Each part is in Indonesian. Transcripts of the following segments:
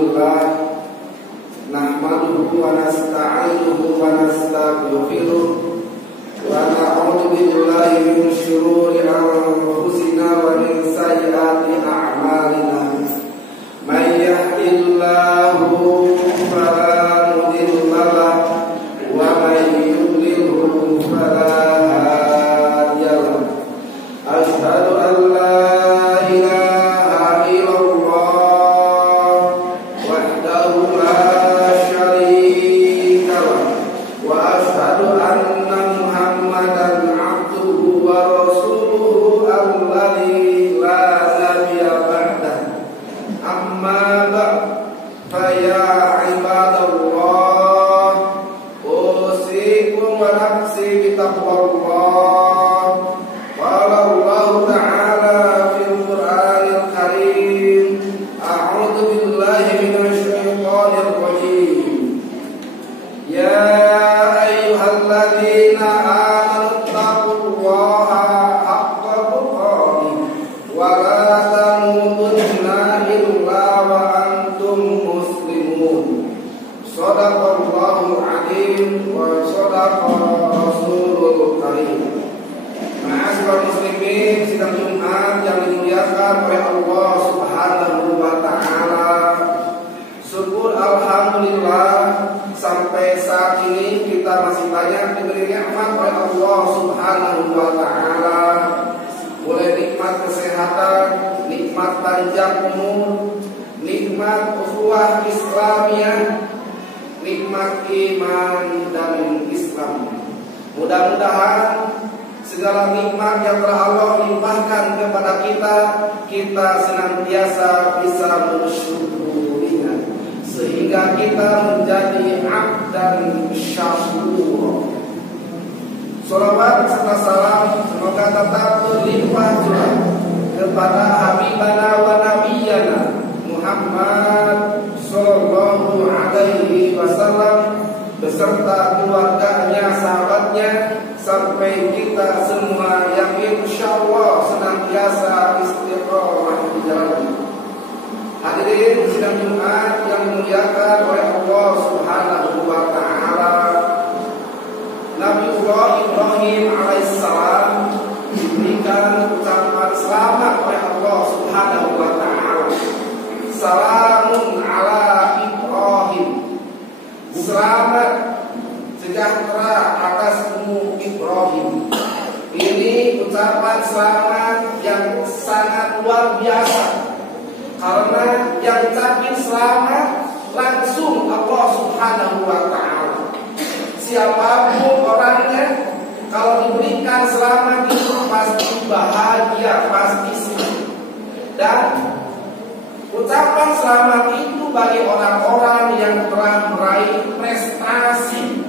Alhamdulillah nahmaduhu wa nasta'inuhu wa nastaghfiruh wa na'udzu billahi min syururi anfusina wa min sayyiati a'malina. May yahdihillahu fala mudilla lahu wa may yudlilhu fala hadiya lahu. Asyhadu an la panjang umur, nikmat ukhuwah Islamiyah, nikmat iman dan Islam. Mudah-mudahan segala nikmat yang telah Allah limpahkan kepada kita senantiasa bisa mensyukurinya sehingga kita menjadi abdan syakur. Salawat serta salam semoga tetap berlimpah curah kepada Habibana wa Nabiyana Muhammad sallallahu alaihi wasallam beserta keluarganya, sahabatnya, sampai kita semua yang insyaallah senantiasa istiqomah di jalannya. Hadirin sidang Jumat yang dimuliakan oleh Allah Subhanahu wa taala. Nabiullah Ibrahim alaihissalam diberikan ucapan selamat oleh Allah Subhanahu wa taala. Salamun ala Ibrahim. Selamat sejahtera atas Ibrahim. Ini ucapan selamat yang sangat luar biasa karena yang ucapin selamat langsung Allah Subhanahu wa taala. Siapapun orangnya, kalau diberikan selamat itu pasti bahagia, pasti senang. Dan ucapan selamat itu bagi orang-orang yang telah meraih prestasi,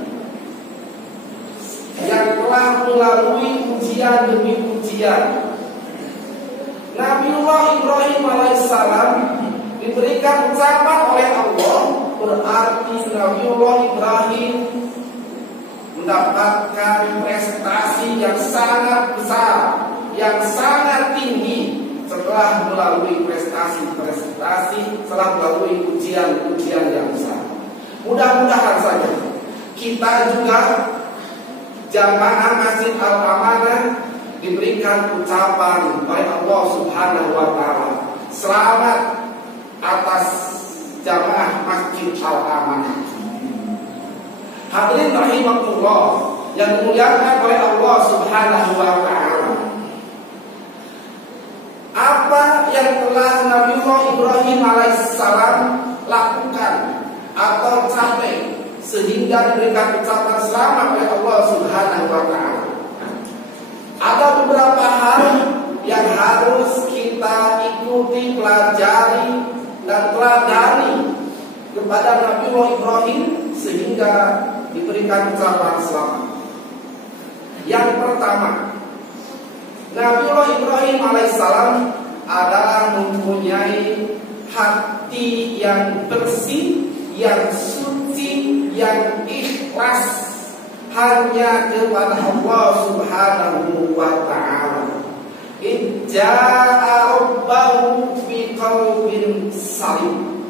yang telah melalui ujian demi ujian. Nabiullah Ibrahim alaihissalam diberikan ucapan oleh Allah, berarti Nabiullah Ibrahim mendapatkan prestasi yang sangat besar, yang sangat tinggi setelah melalui prestasi, setelah melalui ujian-ujian yang besar. Mudah-mudahan saja kita juga jamaah Masjid Al-Amanah diberikan ucapan oleh Allah Subhanahu wa taala. Selamat atas jamaah Masjid Al-Amanah. Hadirin rahimakumullah yang dimuliakan oleh Allah Subhanahu wa taala. Apa yang telah Nabiullah Ibrahim alaihissalam lakukan atau capai sehingga diberikan ucapan selamat oleh Allah Subhanahu wa taala? Ada beberapa hal yang harus kita ikuti, pelajari dan teladani kepada Nabiullah Ibrahim sehingga diberikan ucapan selamat. Yang pertama, Nabiullah Ibrahim alaihissalam adalah mempunyai hati yang bersih, yang suci, yang ikhlas hanya kepada Allah Subhanahu wa taala. Idja'a rabbahu fi qalbin salim.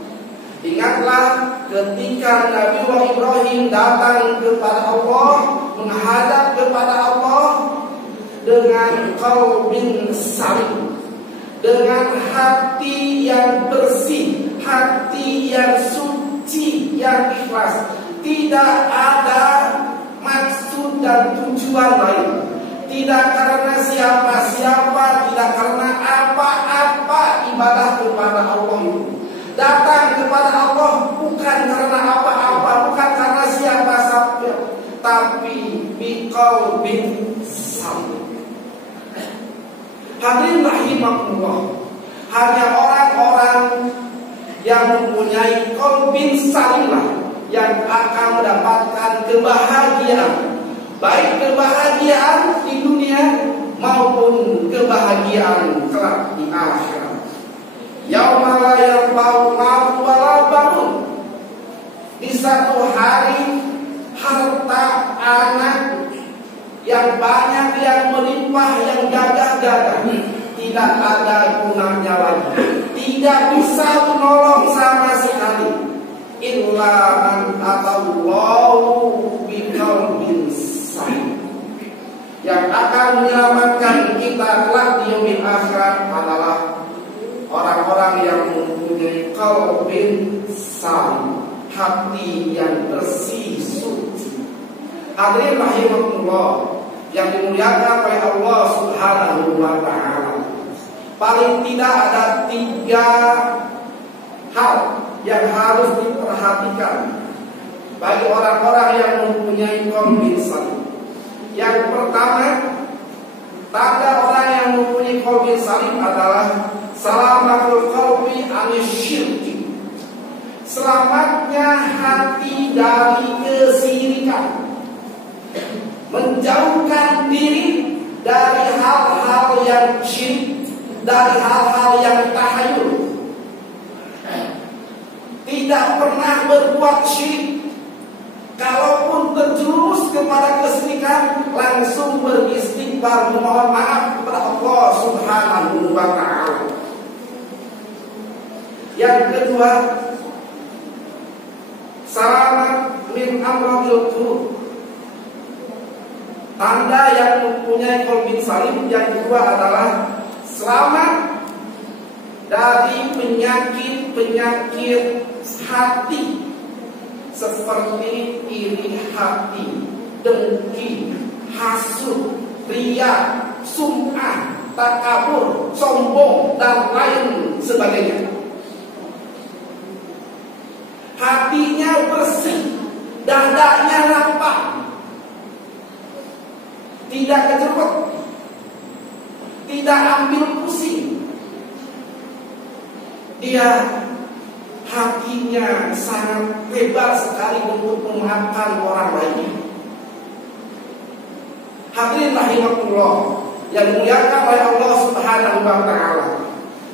Ingatlah ketika Nabi Ibrahim datang kepada Allah, menghadap kepada Allah dengan qalbin salim, dengan hati yang bersih, hati yang suci, yang ikhlas. Tidak ada maksud dan tujuan lain. Tidak karena siapa-siapa, tidak karena apa-apa ibadah kepada Allah itu. Datang kepada Allah bukan karena apa-apa, bukan karena siapa-siapa, tapi biqalbin salim. Hadirin rahimakumullah, hanya orang-orang yang mempunyai qalbin salimah yang akan mendapatkan kebahagiaan, baik kebahagiaan di dunia maupun kebahagiaan kelak di akhirat. Yauma la yanfa'u malun wala banun. Di satu hari harta, anak yang banyak, yang melimpah, yang gagah-gagah tidak ada gunanya lagi, tidak bisa menolong sama sekali. Illa man atallahu biqalbin salim. Yang akan menyelamatkan kita kelak di yaumil akhirat adalah orang-orang yang mempunyai qalbin salim, hati yang bersih suci. Hadirin rahimakumullah yang dimuliakan oleh Allah Subhanahu wa ta'ala, paling tidak ada 3 hal yang harus diperhatikan bagi orang-orang yang mempunyai qalbin salim. Yang pertama, tanda orang yang mempunyai qalbin salim adalah salamatul qalbi anisyirki, selamatnya hati dari kesyirikan, menjauhkan diri dari hal-hal yang syirik, dari hal-hal yang tahayul, tidak pernah berbuat syirik. Kalaupun terjerumus kepada kesyirikan, langsung beristighfar, memohon maaf kepada Allah Subhanahu wa ta'ala. Yang kedua, selamat min amradil qulub. Tanda yang mempunyai qalbin salim yang kedua adalah selamat dari penyakit-penyakit hati, seperti iri hati, dengki, hasud, riya, sum'ah, takabur, sombong, dan lain sebagainya. Hatinya bersih, dadanya lapang, tidak kejerut, tidak ambil pusing. Dia hatinya sangat lebar sekali untuk memaafkan orang lain. Hadirin rahimakumullah yang dimuliakan oleh Allah Subhanahu wa ta'ala.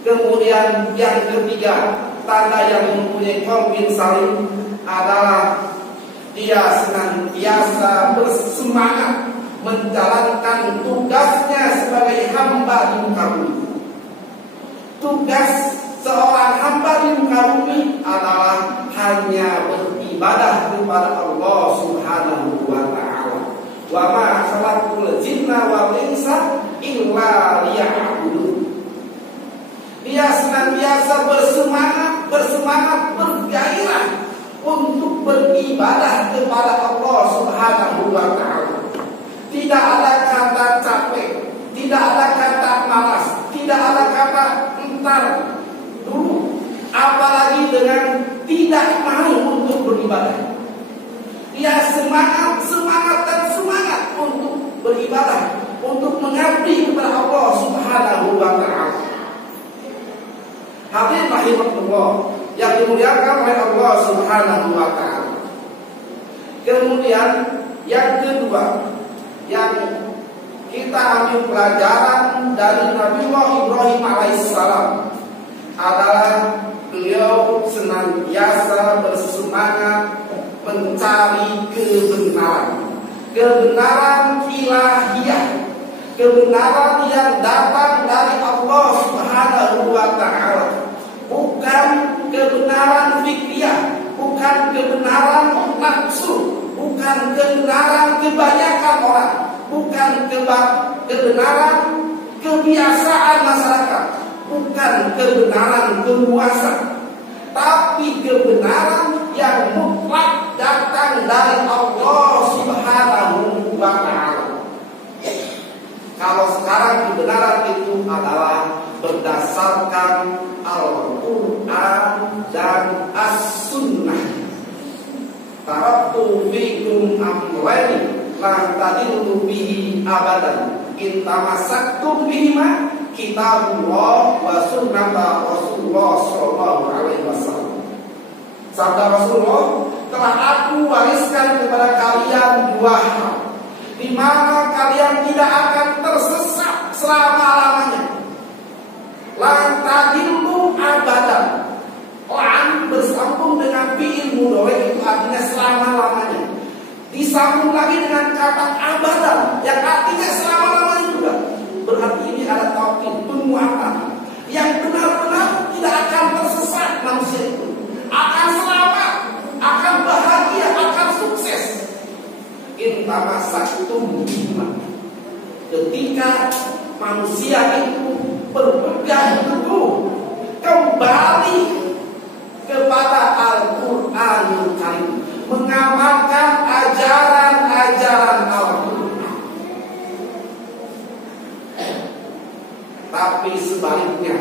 Kemudian yang ketiga, tanda yang mempunyai qalbin salim adalah dia senantiasa bersemangat menjalankan tugasnya sebagai hamba di muka bumi. Tugas seorang hamba di muka bumi adalah hanya beribadah kepada Allah Subhanahu wa ta'ala. Wa ma khalaqtul jinna wal insa illa liya'budun. Dia senantiasa bersemangat, bergairah untuk beribadah kepada Allah Subhanahu wa ta'ala. Tidak ada kata capek, tidak ada kata malas, tidak ada kata entar dulu, apalagi dengan tidak mau untuk beribadah. Dia semangat untuk beribadah, untuk mengabdi kepada Allah Subhanahu wa ta'ala. Hadirin rahimakumullah yang dimuliakan oleh Allah Subhanahu wa ta'ala. Kemudian yang kedua yang kita ambil pelajaran dari Nabi Ibrahim alaihissalam adalah beliau senantiasa bersemangat mencari kebenaran ilahiyah, kebenaran yang datang dari Allah Subhanahu wa ta'ala, bukan kebenaran fikriyah, kebenaran nafsu, bukan kebenaran kebanyakan orang, bukan kebenaran kebiasaan masyarakat, bukan kebenaran penguasa, tapi kebenaran yang mutlak datang dari Allah Subhanahu wa Ta'ala. Kalau sekarang kebenaran itu adalah berdasarkan Al-Quran dan As-Sunnah. Taraktu fikum amrayni la tadillu bihi abadan in tamassaktum bihima kitabullah wa sunnata Rasulullah sallallahu alaihi wasallam. Sabda Rasulullah, telah aku wariskan kepada kalian dua hal, di mana kalian tidak akan tersesat selama-lamanya. La tadillu abadan. Lan bersambung dengan fi'il mudhari itu artinya selama-lamanya. Disambung lagi dengan kata abadan yang artinya selama-lamanya juga. Berarti ini ada taukid, penguatan yang benar-benar tidak akan tersesat manusia itu. Akan selamat, akan bahagia, akan sukses. Intamasaktum bima. Ketika manusia itu berpegang teguh kembali kepada Al-Quranul Karim, mengamalkan ajaran-ajaran Al-Quran. Tapi sebaliknya,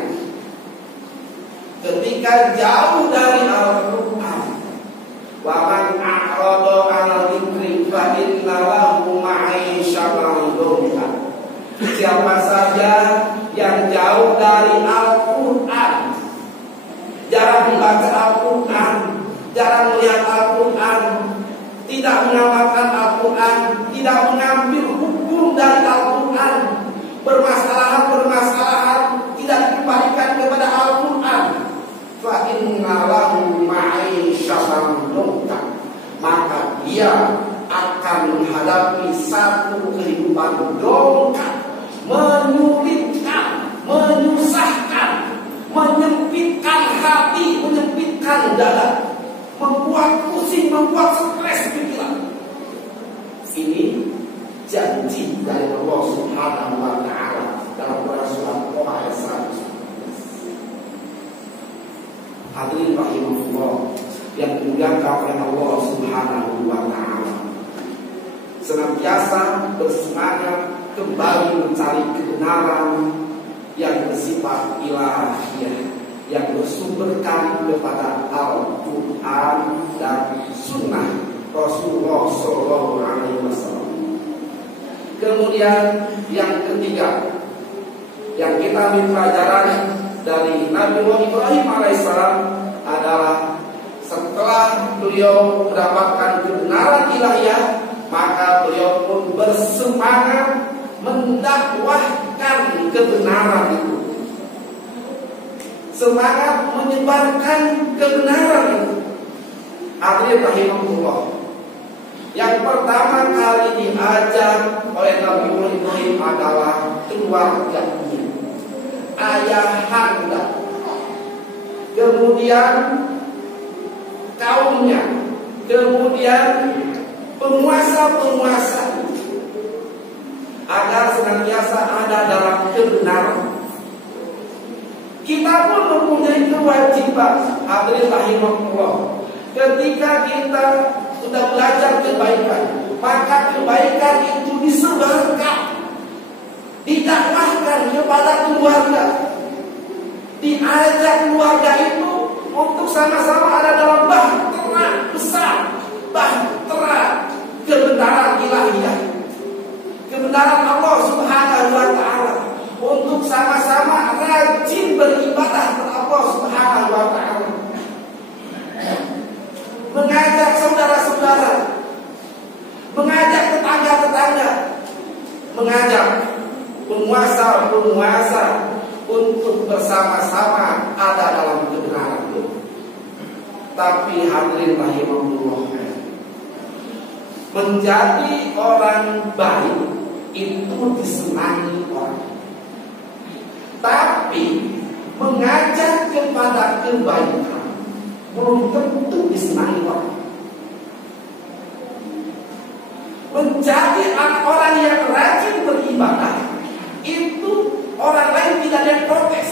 ketika jauh dari Al-Quran, wa man a'rada 'an dzikri fa inna lahu ma'isyatan dhanka. Siapa saja yang jauh dari Al-Quran, jarang membaca Al-Quran, jarang melihat Al-Quran, tidak mengamalkan Al-Quran, tidak mengambil hukum dari Al-Quran, bermasalahan tidak dikembalikan kepada Al-Quran, fa inna lahu ma'isyatan dhanka, maka dia akan menghadapi satu kehidupan dongkak, menyulitkan, menyusahkan, menyempitkan hati, menyempitkan dada, membuat pusing, membuat stres pikiran. Ini janji dari Allah Subhanahu wa Ta'ala dalam surat Al-Qamar ayat 111. Hadirin rahimahullah yang dimuliakan oleh Allah Subhanahu wa Ta'ala, senantiasa bersemangat kembali mencari kebenaran yang bersifat ilahiyah, yang bersumberkan kepada Al-Quran dan Sunnah Rasulullah Sallallahu Alaihi Wasallam. Kemudian yang ketiga, yang kita ambil pelajaran dari Nabi Ibrahim alaihissalam adalah setelah beliau mendapatkan kebenaran ilahiyah, maka beliau pun bersemangat mendakwahkan kebenaran itu, semangat menyebarkan kebenaran itu. Hadirin rahimahullah, yang pertama kali diajak oleh Nabi Ibrahim adalah keluarganya, ayahanda, kemudian kaumnya, kemudian penguasa-penguasa, agar senantiasa ada dalam kebenaran. Kita pun mempunyai kewajiban, hadirin rahimahullah, ketika kita sudah belajar kebaikan, maka kebaikan itu disebarkan, didakwahkan kepada keluarga, diajak keluarga itu untuk sama-sama ada dalam bahtera besar, bahtera kebenaran ilahiyah, kebenaran Allah Subhanahu wa Ta'ala, untuk sama-sama rajin beribadah kepada Allah Subhanahu wa Ta'ala, mengajak saudara-saudara, mengajak tetangga-tetangga, mengajak penguasa-penguasa untuk bersama-sama ada dalam kebenaran itu. Tapi hadirin rahimahullah, menjadi orang baik itu disenangi orang, tapi mengajak kepada kebaikan belum tentu disenangi orang. menjadi orang yang rajin beribadah, itu orang lain tidak ada yang protes.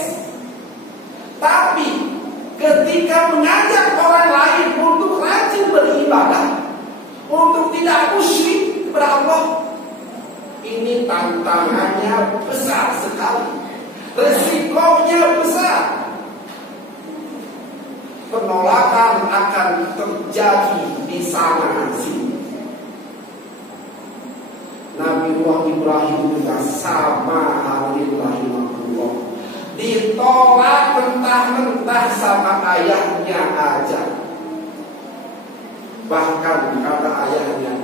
Tapi ketika mengajak orang lain untuk rajin beribadah, untuk tidak musyrik kepada Allah, ini tantangannya besar sekali, resikonya besar. Penolakan akan terjadi di sana sini. Nabiullah Ibrahim juga sama hadirin rahimahullah, ditolak mentah-mentah sama ayahnya aja. Bahkan kata ayahnya,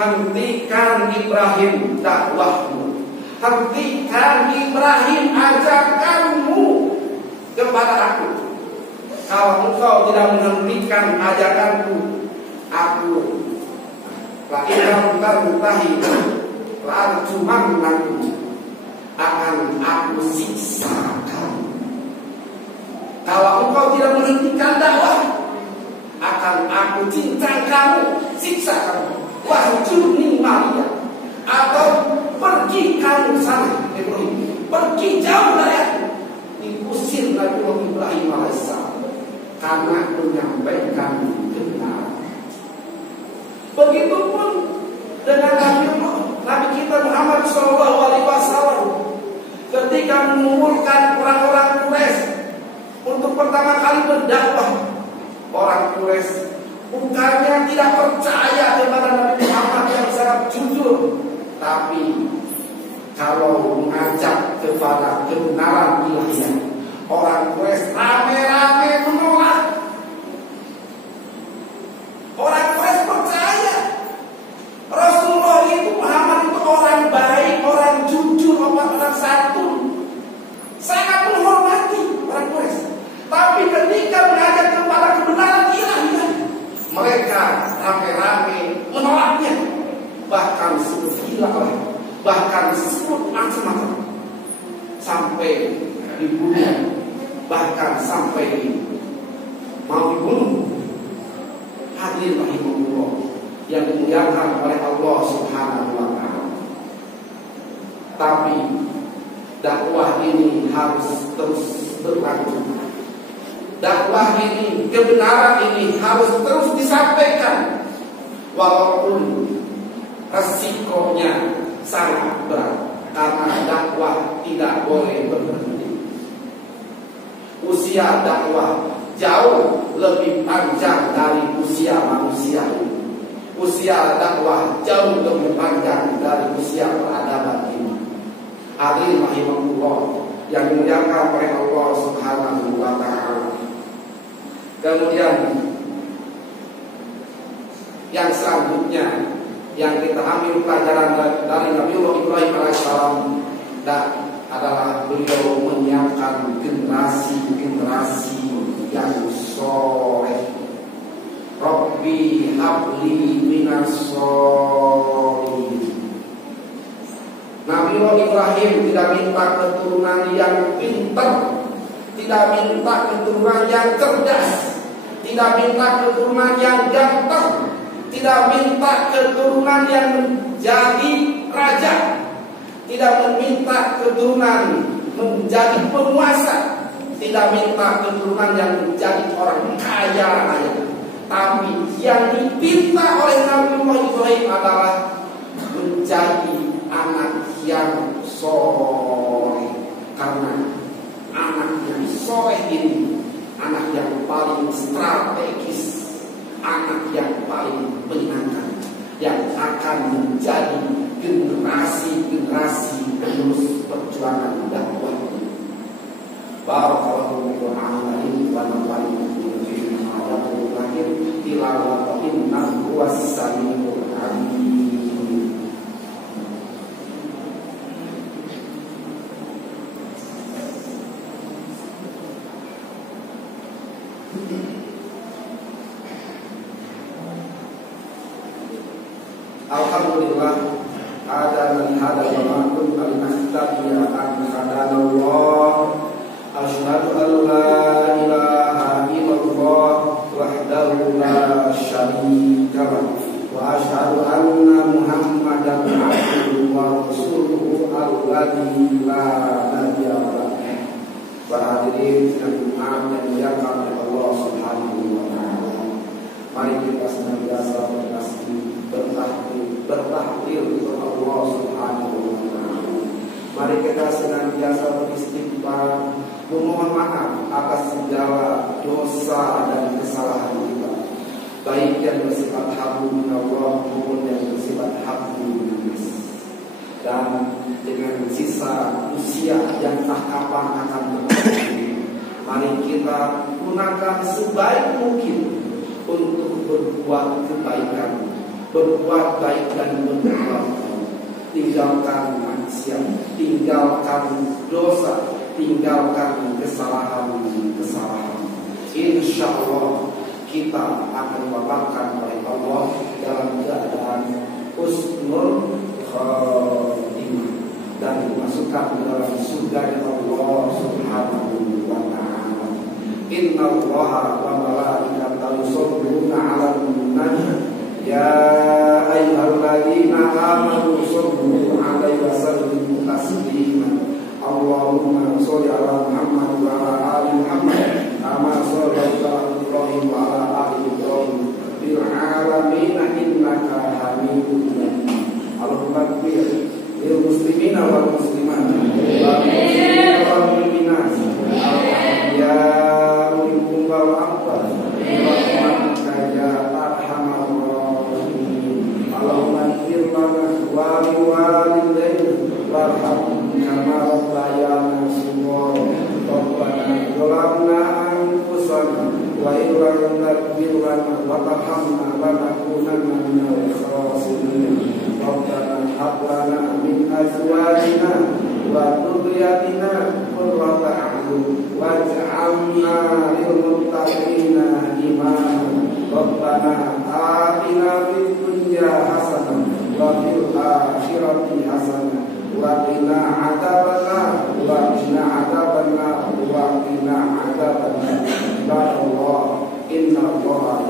hentikan Ibrahim dakwahmu, hentikan Ibrahim ajakanmu kepada aku. Kalau engkau tidak menghentikan ajakanku, aku akan aku siksa kamu. Kalau engkau tidak menghentikan dakwah, akan aku cincang kamu, siksa kamu. Wahjurni Maria, atau pergi kamu sana Ibrahim, pergi jauh dari aku. Diusir Nabi Ibrahim alaihissalam karena menyampaikan kebenaran. Begitupun dengan Nabi kita Muhammad SAW ketika mengumpulkan orang-orang Quraisy untuk pertama kali berdakwah. Orang Quraisy bukannya tidak percaya kepada Nabi Muhammad yang sangat jujur, tapi kalau mengajak kepada kebenaran ilahiyah, orang Quraisy rame-rame menolak. Orang Quraisy percaya Rasulullah itu, Muhammad itu orang baik, orang jujur, orang santun, sangat menghormati orang Quraisy. Tapi ketika mengajak kepada kebenaran ilahiyah, mereka rame-rame menolaknya, bahkan sebut gila, bahkan sebut macam-macam, sampai dibunuh, bahkan sampai mau dibunuh. Hadirin rahimahullah yang dimuliakan oleh Allah Subhanahu wa ta'ala. Tapi dakwah ini harus terus berlanjut. Dakwah ini, kebenaran ini harus terus disampaikan, walaupun resikonya sangat berat, karena dakwah tidak boleh berhenti. Usia dakwah jauh lebih panjang dari usia manusia. Usia dakwah jauh lebih panjang dari usia peradaban ini. Hadirin rahimahullah yang dimuliakan oleh Allah Subhanahu wa ta'ala. Kemudian yang selanjutnya yang kita ambil pelajaran dari Nabiullah Ibrahim alaihissalam adalah beliau menyiapkan generasi-generasi yang soleh. Rabbi habli minas sholihin. Nabiullah Ibrahim tidak minta keturunan yang pintar, tidak minta keturunan yang cerdas, tidak minta keturunan yang ganteng, tidak minta keturunan yang menjadi raja, tidak meminta keturunan menjadi penguasa, tidak minta keturunan yang menjadi orang kaya raya. Tapi yang dipinta oleh Nabiullah Ibrahim adalah menjadi anak yang soleh. Karena anak yang soleh ini anak yang paling strategis, anak yang paling menyenangkan, yang akan menjadi generasi-generasi penerus perjuangan dakwah. Barakallahu fiikum wa nafa'ani bima yaqulun tilawatan innahu was-sami'ul 'alim. Alhamdulillah hadana hada wa ma kunna linahtadiya an hadana Allah. Asyhadu an la ilaha illallah wahdahu la syarika lahu wa وأشهد أن محمدا عبده ورسوله الذي لا نبي بعده. Para hadirin yang dimuliakan dan dimuliakan oleh Allah Subhanahu wa taala. Mari kita senantiasa bertasbih, bertahlil kepada Allah Subhanahu wa taala. Mari kita senantiasa beristighfar, memohon maaf atas segala dosa dan kesalahan kita, baik yang bersifat habu min Allah maupun yang bersifat habu min nas. Dan dengan sisa usia yang tak kapan akan berakhir, mari kita gunakan sebaik mungkin untuk berbuat kebaikan, berbuat baik dan berbuat baik. Tinggalkan maksiat, tinggalkan dosa, tinggalkan kesalahan-kesalahan. Insya Allah kita akan diwafatkan oleh Allah dalam keadaan husnul khotimah dan dimasukkan dalam surga Allah Subhanahu wa taala. Inna Allaha wa malaikatahu yusholluna 'alan nabi ya ayyuhalladzina amanu shollu 'alaihi wa sallimu taslima. Allahumma sholli 'ala Muhammad wa 'ala ali Muhammad kama shallaita 'ala Ibrahim wa 'ala ali Ibrahim fil 'alamin innaka Hamidum Majid. Allahumma ighfir lil muslimina wal muslimat wal mu'minina wal mu'minat ya minkum wal amwat rahmatika ya arhamar rahimin. Allahumma ighfir lana wa liwalidayna warhamhum kama rabbayana shaghira. Rabbana zalamna anfusana wa in lam taghfir lana wa tarhamna lanakunanna minal khasirin. Rabbana hab lana min azwajina wa dhurriyyatina qurrata a'yun waj'alna lil muttaqina imama. Rabbana atina fid dunya hasanah wa fil akhirati hasanah wa qina adzabannar wa qina adzabannar wa qina adzabannar. Ya Allah, inna Allah